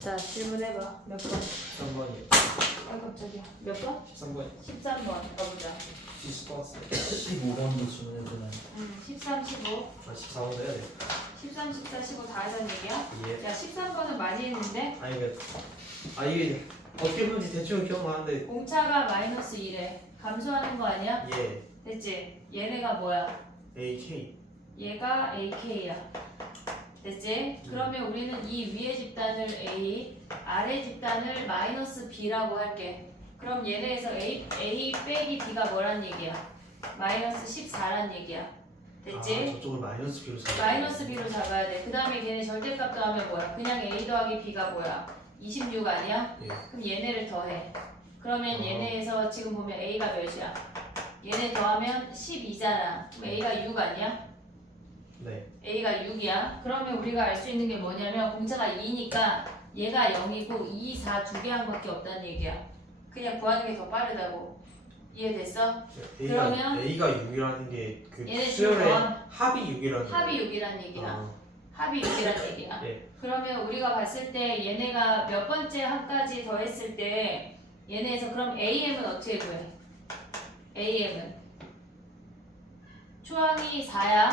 자, 질문해봐. 몇 번? 13번이요. 아, 깜짝이야. 몇 번? 13번이요. 13번. 가보자. 15번도 질문해주나요? 13, 15. 아 14번도 해야 돼. 13, 14, 15 다 하자는 얘기야? 예. 야, 13번은 많이 했는데 아니 이게 어떻게 보는지 대충 기억나는데. 공차가 마이너스 1에 감소하는 거 아니야? 예. 됐지? 얘네가 뭐야? AK. 얘가 AK야. 됐지? 그러면 우리는 이 위의 집단을 A, 아래 집단을 마이너스 B라고 할게. 그럼 얘네에서 A 빼기 B가 뭐란 얘기야? 마이너스 14란 얘기야. 됐지? 아, 저쪽을 마이너스 B로 잡아. 마이너스 B로 잡아야 돼. 그 다음에 걔네 절대값 더하면 뭐야? 그냥 A 더하기 B가 뭐야? 26 아니야? 예. 그럼 얘네를 더해. 그러면 어. 얘네에서 지금 보면 A가 몇이야? 얘네 더하면 12잖아. 그럼 A가 6 아니야? 네. A가 6이야. 그러면 우리가 알 수 있는 게 뭐냐면 공차가 2니까 얘가 0이고 2, 4 두 개 항밖에 없다는 얘기야. 그냥 구하는 게 더 빠르다고. 이해됐어? 그러면 A가 6이라는 게 그 얘네 수열의 지금 합이 6이라는. 합이 6이란 얘기야. 아, 합이 6이란 얘기야. 예. 그러면 우리가 봤을 때 얘네가 몇 번째 항까지 더했을 때 얘네에서 그럼 AM은 어떻게 구해? AM은 초항이 4야.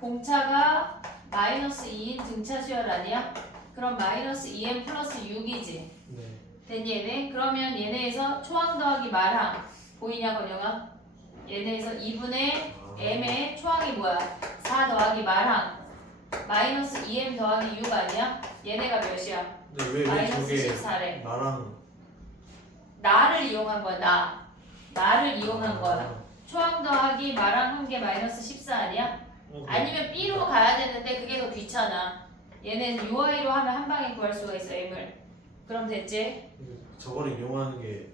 공차가 마이너스 2인 등차 수열 아니야? 그럼 마이너스 2m 플러스 6이지. 네. 됐니 얘네? 그러면 얘네에서 초항 더하기 말항 보이냐 건영아? 얘네에서 2분의 m의 초항이 뭐야? 4 더하기 말항 마이너스 2m 더하기 6 아니야? 얘네가 몇이야? 근데 왜 마이너스 저게 14래. 나랑 나를 이용한 거야. 나를 이용한 아. 거야. 초항 더하기 말항 한 개 마이너스 14 아니야? 아니면 B로 가야 되는데 그게 더 귀찮아. 얘는 UI로 하면 한 방에 구할 수가 있어 M을. 그럼 됐지? 저거를 이용하는 게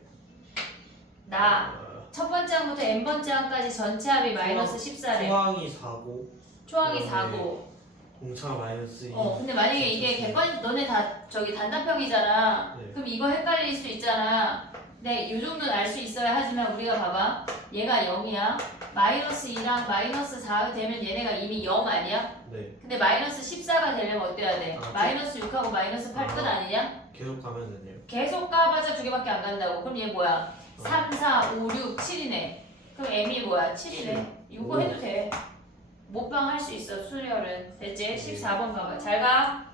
나 첫 번째 항부터 N번째 항까지 전체 합이 마이너스 14래. 초항이 4고 초항이 네. 4고. 공차가 마이너스 2. 근데 만약에 이게 객관 너네 다 저기 단답형이잖아. 네. 그럼 이거 헷갈릴 수 있잖아. 근데 이 정도는 알 수 있어야 하지만 우리가 봐봐. 얘가 0이야. 마이너스 2랑 마이너스 4가 되면 얘네가 이미 0 아니야? 네. 근데 마이너스 14가 되려면 어때야 돼? 아, 마이너스 6하고 마이너스 8 끝 아니냐? 계속 가면 되네요. 계속 까봐자 두 개밖에 안 간다고. 그럼 얘 뭐야? 3, 4, 5, 6, 7이네. 그럼 M이 뭐야? 7이네. 이거 해도 돼. 못방 할 수 있어. 수열은. 됐지? 14번 가봐. 잘 가.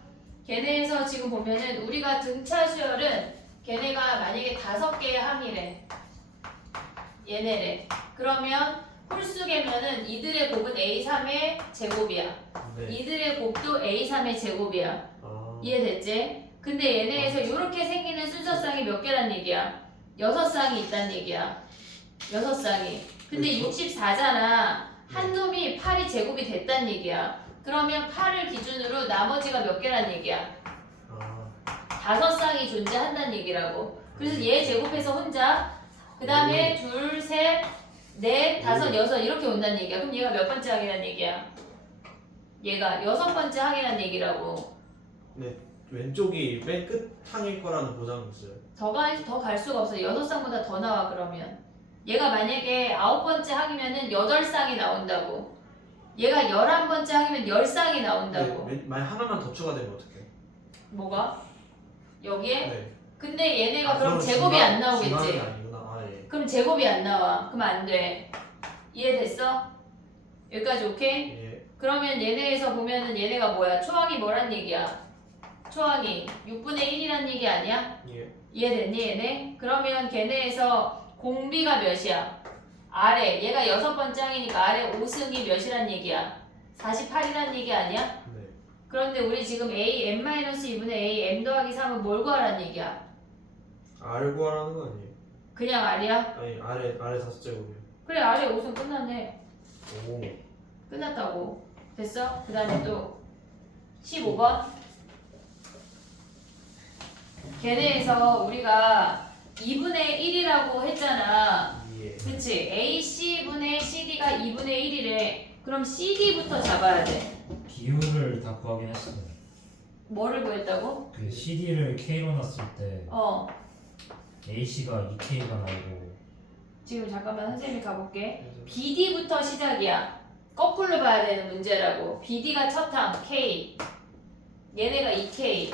걔네에서 지금 보면은 우리가 등차 수열은 걔네가 만약에 5개의 항이래. 얘네래. 그러면 홀수계면은 이들의 곱은 A3의 제곱이야. 네. 이들의 곱도 A3의 제곱이야. 아. 이해됐지? 근데 얘네에서 이렇게 생기는 순서쌍이 몇 개란 얘기야? 6쌍이 있단 얘기야. 6쌍이. 근데 그렇죠. 64잖아. 한 놈이 8이 제곱이 됐단 얘기야. 그러면 8을 기준으로 나머지가 몇 개란 얘기야? 아. 5쌍이 존재한다는 얘기라고. 그래서 얘 제곱해서 혼자 그 다음에 둘, 셋, 넷, 다섯, 여섯 이렇게 온다는 얘기야. 그럼 얘가 몇 번째 항이란 얘기야? 얘가 6번째 항이란 얘기라고. 네. 왼쪽이 맨 끝 항일 거라는 보장이 있어요. 더 갈 수가 없어. 6쌍보다 더 나와 그러면. 얘가 만약에 9번째 항이면은 8쌍이 나온다고. 얘가 11번째 항이면 10쌍이 나온다고. 만약 하나만 더 추가되면 어떡해? 뭐가? 여기에? 네. 근데 얘네가 그럼 그럼 제곱이 중간- 안 나오겠지. 중간이 아니구나. 아 예. 그럼 제곱이 안 나와. 그럼 안 돼. 이해됐어? 여기까지 오케이? 예. 그러면 얘네에서 보면은 얘네가 뭐야? 초항이 뭐란 얘기야? 초항이 6분의 1이란 얘기 아니야? 예. 이해됐니 얘네? 그러면 걔네에서 공비가 몇이야? 아래 얘가 6번째 항이니까 아래 5승이 몇이란 얘기야? 48이란 얘기 아니야? 네. 그런데 우리 지금 A m-2분의 A m 더하기 3은 뭘 구하란 얘기야? R 구하라는 거 아니에요? 그냥 R이야? 아니 아래 4제곱이요. 그래 아래 5승 끝났네. 오. 끝났다고. 됐어? 그 다음에 또 15번 걔네에서 우리가 2분의 1이라고 했잖아. 예. 그치? AC분의 CD가 2분의 1이래. 그럼 CD부터 잡아야 돼. 비율을 다 구하긴 했어요. 뭐를 구했다고? 그 CD를 K로 놨을 때 AC가 2K가 나오고. 지금 잠깐만 선생님이 가볼게. BD부터 시작이야. 거꾸로 봐야 되는 문제라고. BD가 첫 항 K 얘네가 2K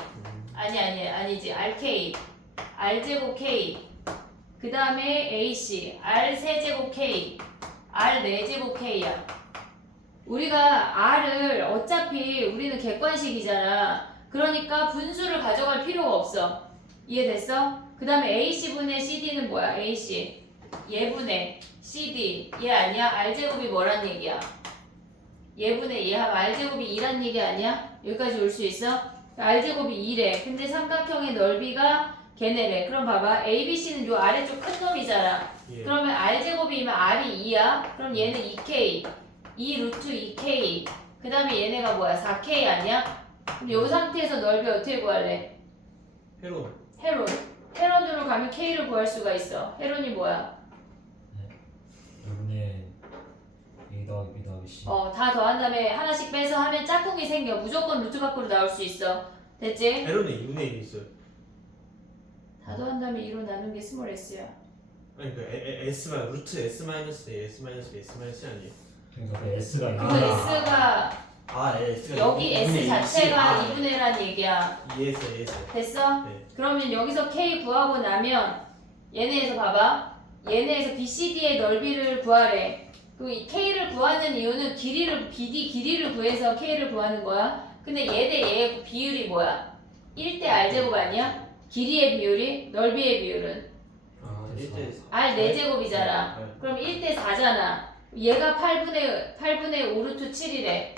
아니지. RK. R제곱 K. 그 다음에 AC. R 세제곱 K. R 4제곱 K야. 우리가 R을 어차피 우리는 객관식이잖아. 그러니까 분수를 가져갈 필요가 없어. 이해됐어? 그 다음에 AC분의 CD는 뭐야? AC. 얘분의 CD. 얘 아니야? R제곱이 뭐란 얘기야? 얘분의 얘 하면 R제곱이 2란 얘기 아니야? 여기까지 올 수 있어? R제곱이 2래. 근데 삼각형의 넓이가 걔네래. 그럼 봐봐. ABC는 요 아래쪽 큰 놈이잖아. 예. 그러면 R제곱이면 R이 2야? 그럼 얘는 2K. 2 루트 2K. 그 다음에 얘네가 뭐야? 4K 아니야? 그럼 요 상태에서 넓이 어떻게 구할래? 헤론. 헤론. 헤론으로 가면 K를 구할 수가 있어. 헤론이 뭐야? 요번에 A 더하기 B 더하기 C. 다 더한 다음에 하나씩 빼서 하면 짝꿍이 생겨. 무조건 루트 밖으로 나올 수 있어. 됐지? 헤론에 2분의 1이 있어요. 다 더한 다음에 2로 나눈 게 스몰 s야. 아니 그 S만 루트 S 마이너스 A S 마이너스 B S 마이너스 C 아니에요? 그러니까 그 S가 그거 S가 S가 여기 S 자체가 2분의 1란 얘기야. ES. 됐어? 네. 그러면 여기서 K 구하고 나면 얘네에서 봐봐. 얘네에서 BCD의 넓이를 구하래. 그리고 이 K를 구하는 이유는 BD 길이를 구해서 K를 구하는 거야. 근데 얘 대 얘의 비율이 뭐야? 1대 R제곱 아니야? 길이의 비율이? 넓이의 비율은? 1대 4. R 4제곱이잖아. 네. 그럼 1대 4잖아. 얘가 8분의 5 루트 7이래.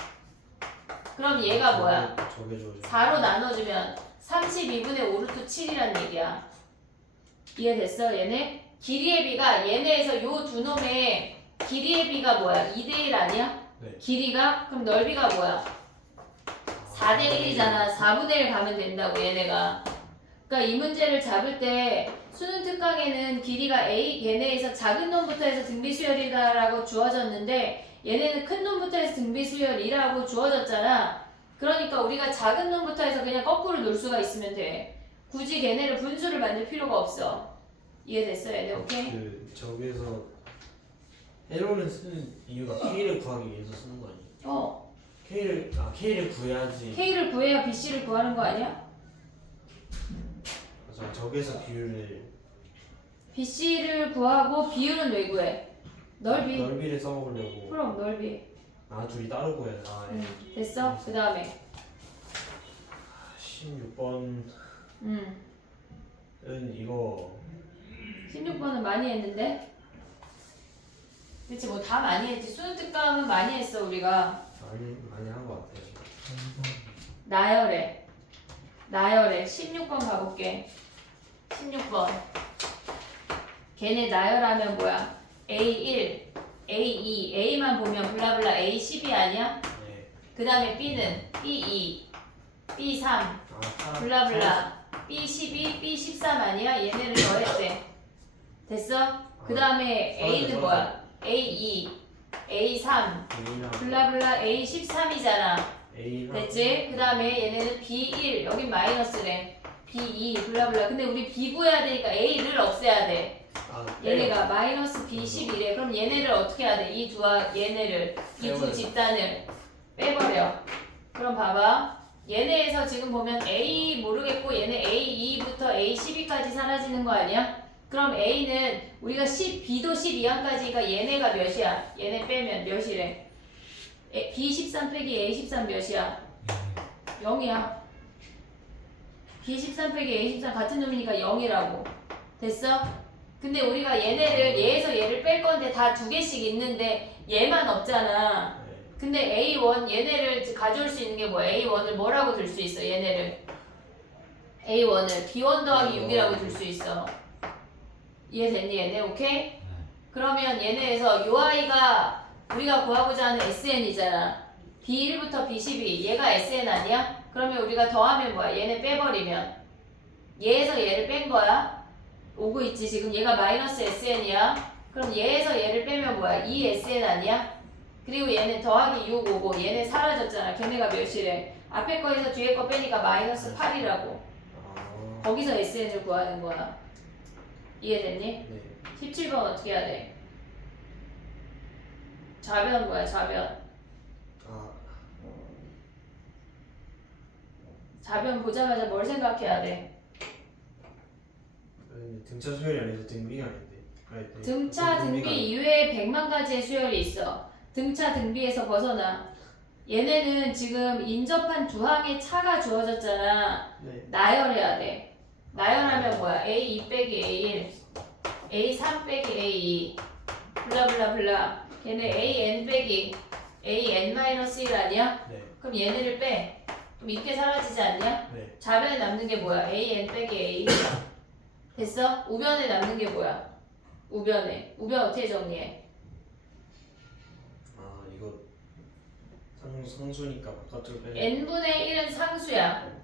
그럼 얘가 뭐야? 저게 저게. 4로 나눠주면 32분의 5 루트 7이란 얘기야. 이해됐어 얘네? 길이의 비가 얘네에서 요 두 놈의 길이의 비가 뭐야? 2대1 아니야? 네. 길이가? 그럼 넓이가 뭐야? 4대1이잖아. 4분의 1 가면 된다고 얘네가. 그러니까 이 문제를 잡을 때 수능 특강에는 길이가 A 얘네에서 작은 놈부터 해서 등비수열이다라고 주어졌는데 얘네는 큰 놈부터 해서 등비수열이라고 주어졌잖아. 그러니까 우리가 작은 놈부터 해서 그냥 거꾸로 놓을 수가 있으면 돼. 굳이 걔네를 분수를 만들 필요가 없어. 이해됐어 얘네? 오케이? 그 저기에서 헤론을 쓰는 이유가 K를 구하기 위해서 쓰는 거 아니에요? K를 구해야지. K를 구해야 BC를 구하는 거 아니야? 맞아. 저기에서 비율을 BC를 구하고 비율은 왜 구해? 넓이. 넓이를 써먹으려고. 그럼 넓이. 둘이 따로 구해야 돼. 됐어? 그 다음에 16번은 이거 16번은 많이 했는데? 그치 뭐 다 많이 했지. 수능 특강은 많이 했어 우리가. 많이 한 것 같아요. 나열해 16번 가볼게. 16번 걔네 나열하면 뭐야? A1, A2, A만 보면 블라블라 A12 아니야? 네. 그 다음에 B는 B2, B3 블라블라 B12, B13 아니야? 얘네를 더했대. 됐어? 그 다음에 A는 뭐야? A2, A3 블라블라 A13이잖아. 됐지? 그 다음에 얘네는 B1 여긴 마이너스래. B2 블라블라. 근데 우리 B 구해야 되니까 A를 없애야 돼. 얘네가 마이너스 B11에 그럼 얘네를 어떻게 해야 돼? 이 두와 얘네를 이 두 집단을 빼버려. 그럼 봐봐. 얘네에서 지금 보면 A 모르겠고 얘네 A2부터 A12까지 사라지는 거 아니야? 그럼 A는 우리가 B도 12항까지니까 얘네가 몇이야? 얘네 빼면 몇이래? B13 빼기 A13 몇이야? 0이야. B13 빼기 A13 같은 놈이니까 0이라고. 됐어? 근데 우리가 얘네를 얘에서 얘를 뺄 건데 다 두 개씩 있는데 얘만 없잖아. 근데 A1 얘네를 가져올 수 있는 게 뭐야? A1을 뭐라고 들 수 있어? 얘네를 A1을 B1 더하기 6이라고 들 수 있어. 이해됐니 얘네? 오케이? 그러면 얘네에서 요 아이가 우리가 구하고자 하는 SN이잖아. B1부터 B12 얘가 SN 아니야? 그러면 우리가 더하면 뭐야? 얘네 빼버리면 얘에서 얘를 뺀 거야. 오고 있지 지금. 얘가 마이너스 SN이야. 그럼 얘에서 얘를 빼면 뭐야? 2SN 아니야? 그리고 얘는 더하기 6 오고 얘네 사라졌잖아. 걔네가 몇이래? 앞에 거에서 뒤에 거 빼니까 마이너스 8이라고. 거기서 SN을 구하는 거야. 이해됐니? 네. 17번 어떻게 해야 돼? 좌변 뭐야 좌변? 답변 보자마자 뭘 생각해야 돼? 아니, 등차 수열이 아니라 등비가 아닌데. 아니, 등차 등비 이외에 100만 가지의 수열이 있어. 등차 등비에서 벗어나. 얘네는 지금 인접한 두 항의 차가 주어졌잖아. 네. 나열해야 돼. 나열하면 뭐야? A2 빼기 A1, A3 빼기 A2, 블라블라블라. 걔네 AN 빼기 AN-1 아니야? 네. 그럼 얘네를 빼. 그럼 이렇게 사라지지 않냐? 네. 좌변에 남는 게 뭐야? AN 빼기 A. 됐어? 우변에 남는 게 뭐야? 우변에. 우변 어떻게 정리해? 아 이거 상수니까 바깥으로 빼. n분의 1은 상수야.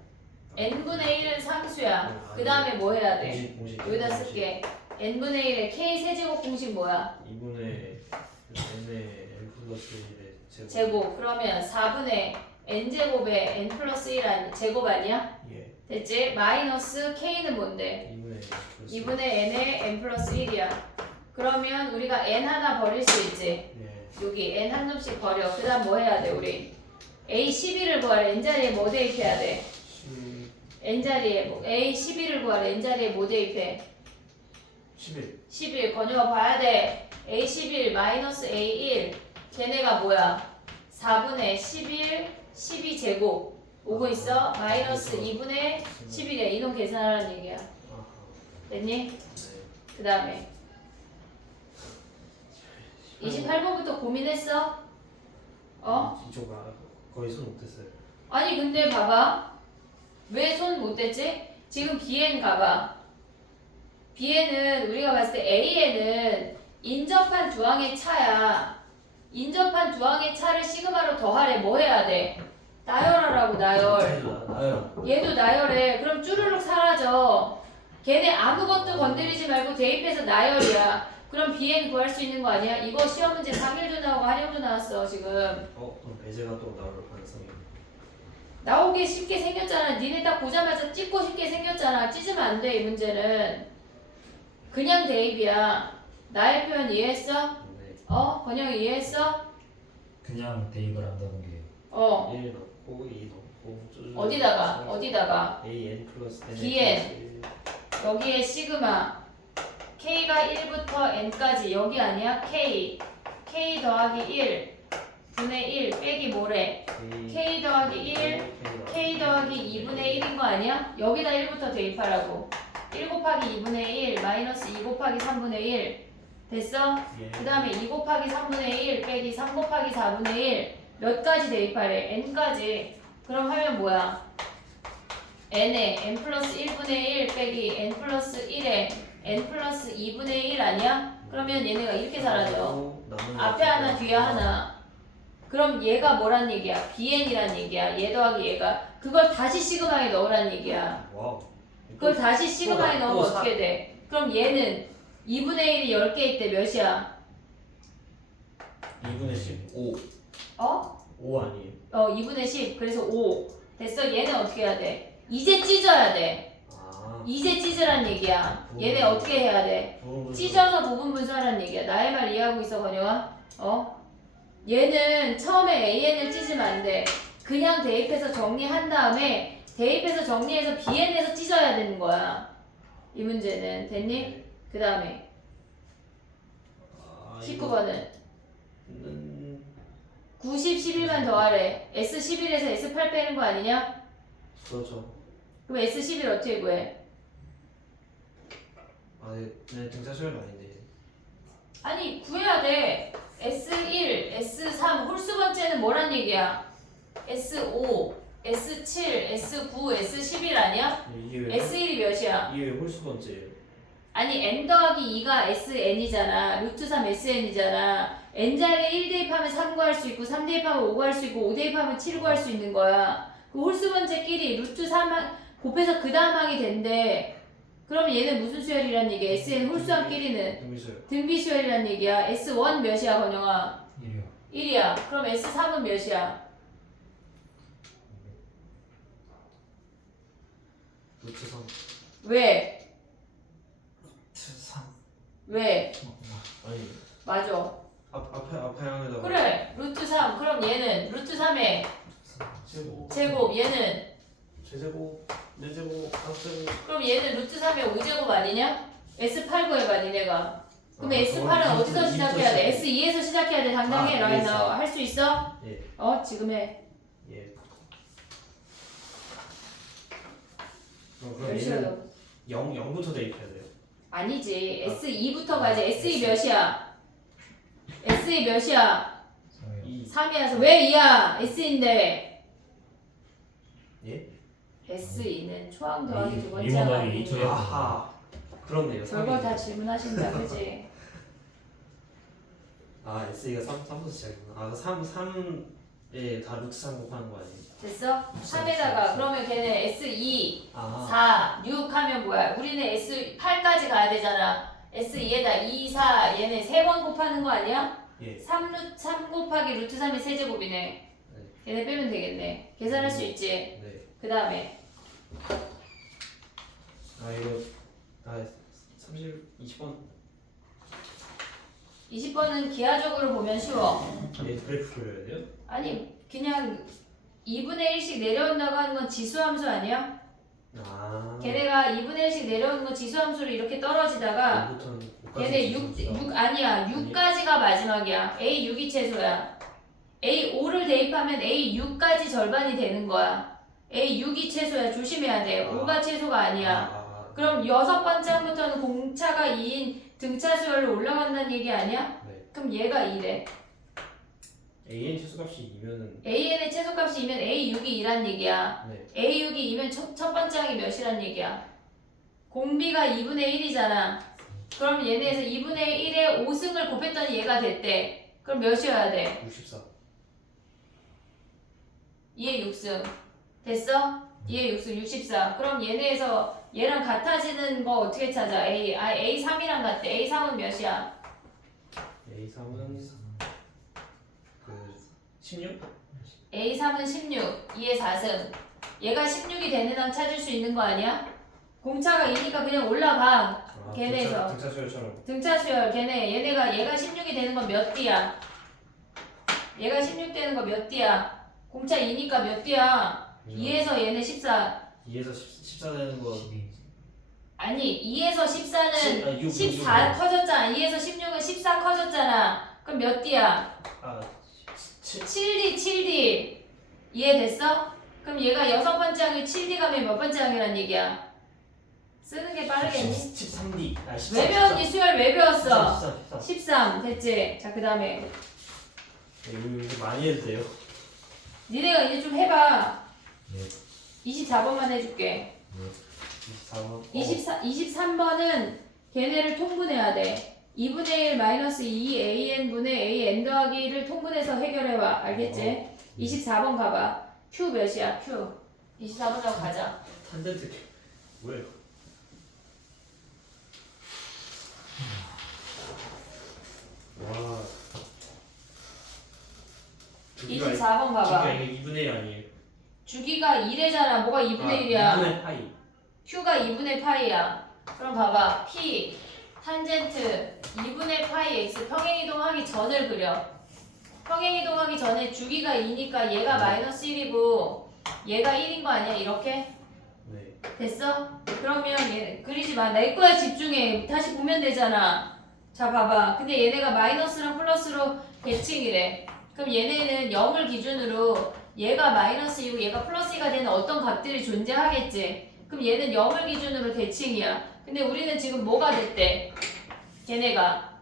n분의 1은 상수야. 그 다음에 뭐 해야 돼? 공식. 여기다 쓸게. n분의 1의 k 세제곱 공식 뭐야? 2분의 n의 n 플러스 1의 제곱. 그러면 4분의 n제곱에 n 플러스 1 제곱 아니야? 예. 됐지? 마이너스 k는 뭔데? 2분의 n의 n 플러스 1이야. 그러면 우리가 n 하나 버릴 수 있지? 예. 여기 n 한 놈씩 버려. 그 다음 뭐 해야 돼 우리? a11을 구하래. n자리에 뭐 대입해야 돼? n자리에 a11을 구하래. n자리에 뭐 대입해? 11. 11 번역어 봐야 돼. a11 마이너스 a1 걔네가 뭐야? 4분의 11 12제곱 오고 있어? 마이너스 2분의 11이야. 이놈 계산하라는 얘기야. 아하. 됐니? 네. 그 다음에 28번부터 고민했어? 어? 이쪽 거의 손 못했어요. 아니 근데 봐봐. 왜 손 못댔지? 지금 Bn 가봐. Bn은 우리가 봤을 때 A에는 인접한 두 항의 차야. 인접한 두 항의 차를 시그마로 더하래. 뭐 해야 돼? 나열하라고 나열. 나열. 얘도 나열해. 그럼 쭈르륵 사라져. 걔네 아무것도 건드리지 말고 대입해서 나열이야. 그럼 Bn 구할 수 있는 거 아니야? 이거 시험 문제 상일도 나오고 한영도 나왔어 지금. 그럼 배제가 또 나올 가능성이. 나오기 쉽게 생겼잖아. 니네 딱 보자마자 찍고 쉽게 생겼잖아. 찢으면 안 돼 이 문제는. 그냥 대입이야. 나의 표현 이해했어? 네. 번영 이해했어? 그냥 대입을 한다는 게 1 넣고 2 넣고 어디다가 a n 플러스 n Bn. 여기에 시그마 K가 1부터 N까지 여기 아니야? K 더하기 1 분의 1 빼기 뭐래? K 더하기 1 K 더하기 2분의 1인 거 아니야? 여기다 1부터 대입하라고. 1 곱하기 2분의 1 마이너스 2 곱하기 3분의 1 됐어? 예. 그 다음에 2 곱하기 3분의 1 빼기 3 곱하기 4분의 1 몇 가지 대입하래? N까지. 그럼 하면 뭐야? N에 N 플러스 1분의 1 빼기 N 플러스 1에 N 플러스 2분의 1 아니야? 그러면 얘네가 이렇게 사라져. 앞에 하나 뒤에 하나. 그럼 얘가 뭐란 얘기야? BN이란 얘기야. 얘 더하기 얘가. 그걸 다시 시그마에 넣으란 얘기야. 와우. 그걸 다시 시그마에 또 넣으면 사- 어떻게 돼? 그럼 얘는 2분의 1이 10개 있대. 몇이야? 2분의 15. 어? 5 아니에요? 2분의 10. 그래서 5. 됐어? 얘는 어떻게 해야 돼? 이제 찢어야 돼. 아. 이제 찢으란 얘기야. 얘네 어떻게 해야 돼? 찢어서 부분 분수하라는 얘기야. 나의 말 이해하고 있어, 건영아? 얘는 처음에 AN을 찢으면 안 돼. 그냥 대입해서 정리한 다음에 대입해서 정리해서 BN에서 찢어야 되는 거야. 이 문제는. 됐니? 그 다음에 19번은 90, 11만 더하래. S11에서 S8 빼는 거 아니냐? 그렇죠. 그럼 S11 어떻게 구해? 네, 등차 수열이 아닌데. 아니 구해야 돼. S1, S3 홀수 번째는 뭐란 얘기야? S5, S7, S9, S11 아니야? 이게 왜 S1이 몇이야? 이게 왜 홀수 번째예요? 아니 n 더하기 2가 SN이잖아. 루트 3 SN이잖아. n자리에 1 대입하면 3 구할 수 있고 3 대입하면 5 구할 수 있고 5 대입하면 7 구할 수 있는 거야. 그 홀수 번째끼리 루트 3 곱해서 그 다음 항이 된대. 그러면 얘는 무슨 수열이란 얘기야? SN 홀수함끼리는 등비수열. 등비수열이란 얘기야. S1 몇이야, 건영아? 1이요. 1이야. 그럼 S3은 몇이야? 루트 3. 왜? 루트 3. 왜? 아니 맞아. 앞에 항에다가. 그래. 루트 3. 그럼 얘는 루트 3의 제곱. 제곱. 얘는 제제곱, 네제곱, 다섯제곱. 그럼 얘는 루트 3의 5제곱 아니냐? S8 구해봐 니네가. 그럼 아, S8은 어디서 시작해야 돼? S2에서 시작해야 돼. 당당해 아, 라인아. 할 수 있어? 예. 지금 해. 예. 그럼 몇 시야 너? 얘는 0부터 대입해야 돼요. 아니지. S2부터 가지. S2 몇이야? S2 몇이야? 3이요. 3이라서 왜 2야? S인데. 예? S2는 초항 더하기 두 번째 이번 더하기 하기. 이 두 개. 아하. 그렇네요. 별거 다 3이네요. 질문하신다, 그지? 아, S가 3부터 시작이구나. 3에 다 루트 3 곱하는 거 아니에요? 됐어? 3에다가 그러면 걔는 S2, 아, 4, 6 하면 뭐야? 우리는 S8까지 가야 되잖아. S2에다 2, 4 얘네 3번 곱하는 거 아니야? 예. 3 곱하기 루트 3이 세제곱이네. 얘네 빼면 되겠네. 계산할 수 있지? 네. 그 다음에 이거 20번 20번은 기하적으로 보면 쉬워. 예, 그래프 그려야 돼요? 아니 그냥 2분의 1씩 내려온다고 하는 건 지수함수 아니야? 아. 걔네가 2분의 1씩 내려오는 건 지수함수로 이렇게 떨어지다가 5부터는 5까지 얘네 6 아니야. 6까지가 마지막이야. A 6이 최소야. A 5를 대입하면 A 6까지 절반이 되는 거야. A 6이 최소야. 조심해야 돼. 5가 최소가 아니야. 그럼 6번째부터는 공차가 2인 등차 수열로 올라간다는 얘기 아니야? 네. 그럼 얘가 2래. AN 최소값이 2면은 AN의 최소값이 2면 A6이 2란 얘기야. 네. A6이 2면 첫 번째 항이 몇이란 얘기야? 공비가 2분의 1이잖아. 그럼 얘네에서 2분의 1에 5승을 곱했더니 얘가 됐대. 그럼 몇이어야 돼? 64. 2의 6승. 됐어? 2의 6승 64. 그럼 얘네에서 얘랑 같아지는 거 어떻게 찾아? A3이랑 같대. A3은 몇이야? A3은 그 16? A3은 16. 2의 4승. 얘가 16이 되는 한 찾을 수 있는 거 아니야? 공차가 2니까 그냥 올라가. 걔네에서. 등차 수열처럼. 등차 수열 얘가 16이 되는 건 몇 D야? 얘가 16 되는 거 몇 D야? 공차 2니까 몇 D야? 2에서 얘네 14. 2에서 14 되는 거. 12. 아니 2에서 14는 6, 14 커졌잖아. 2에서 16은 14 커졌잖아. 그럼 몇 D야? 7D 7D. 이해됐어? 그럼 얘가 6번째 항이 7D 가면 몇 번째 항이란 얘기야? 쓰는 게 빠르겠니? 13D. 왜 배웠니? 수열 왜 배웠어? 14. 13 됐지? 자 그 다음에 이거 많이 해도 돼요? 니네가 이제 좀 해봐. 네. 24번만 해줄게. 24번. 23번은 걔네를 통분해야 돼. 2분의 1 마이너스 2AN분의 AN 더하기를 통분해서 해결해봐. 알겠지? 24번 가봐. Q 몇이야? Q. 24번하고 가자. 탄젠트 뭐예요? 와. 24번 가봐. 이거 2분의 1 아니에요? 주기가 1이잖아. 뭐가 2분의 1이야? 2분의 파이. Q가 2분의 파이야. 그럼 봐봐. P 탄젠트 2분의 파이 x 평행이동하기 전을 그려. 평행이동하기 전에 주기가 2니까 얘가 마이너스 1이고 얘가 1인 거 아니야? 이렇게? 네. 됐어? 그러면 얘 그리지 마. 내 거에 집중해. 다시 보면 되잖아. 자 봐봐. 근데 얘네가 마이너스랑 플러스로 대칭이래. 그럼 얘네는 0을 기준으로 얘가 마이너스 2고 얘가 플러스 2가 되는 어떤 값들이 존재하겠지. 그럼 얘는 0을 기준으로 대칭이야. 근데 우리는 지금 뭐가 됐대? 얘네가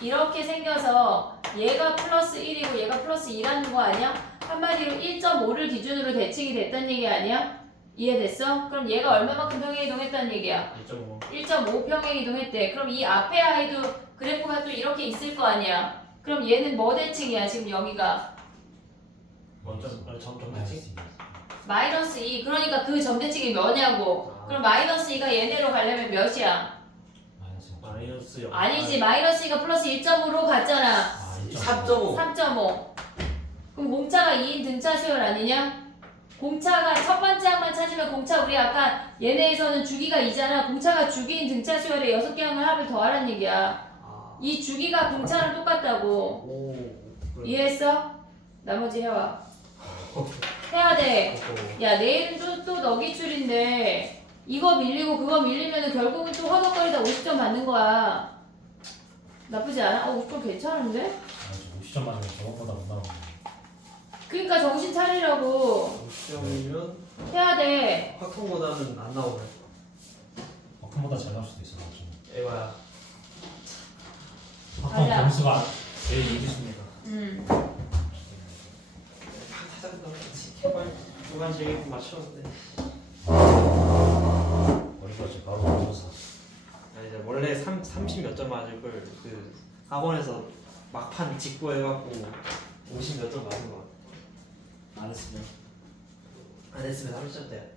이렇게 생겨서 얘가 플러스 1이고 얘가 플러스 2라는 거 아니야? 한마디로 1.5를 기준으로 대칭이 됐다는 얘기 아니야? 이해됐어? 그럼 얘가 얼마만큼 평행이동했다는 얘기야? 1.5. 1.5 평행이동했대. 그럼 이 앞에 아이도 그래프가 또 이렇게 있을 거 아니야? 그럼 얘는 뭐 대칭이야? 지금 여기가 점 대칭? 마이너스 2. 그러니까 그 점대칭이 뭐냐고. 그럼 마이너스 2가 얘네로 가려면 몇이야? 마이너스 0. 아니지. 마이너스 2가 플러스 1.5로 갔잖아. 3.5. 3.5. 그럼 공차가 2인 등차 수열 아니냐? 공차가 첫 번째 항만 찾으면 공차 우리 아까 얘네에서는 주기가 2잖아. 공차가 주기인 등차 수열에 6개 항을 합을 더하란 얘기야. 이 주기가 공차랑 똑같다고. 오. 이해했어? 나머지 해와. 해야 돼. 그거 야 내일은 또 너 기출인데 이거 밀리고 그거 밀리면은 결국은 또 화덕거리다 50점 받는 거야. 나쁘지 않아? 50점 괜찮은데? 아, 50점 맞으면 저번보다 못 나오네. 그러니까 정신 차리라고 50점이면 해야 돼. 확통보다는 안 나오네. 학원보다 잘 나올 수도 있어 나중에. 에바야. 학원 맞아. 점수가 제일 이기십니다. 타자도 제발 두번 제일 맞췄는데. 어디가 지 바로 점수. 아니 이제 원래 30 몇 점 맞을 걸 그 4번에서 막판 직구 해갖고 50 몇 점 맞은 거 같아. 안 했으면 안 했으면 30점 대.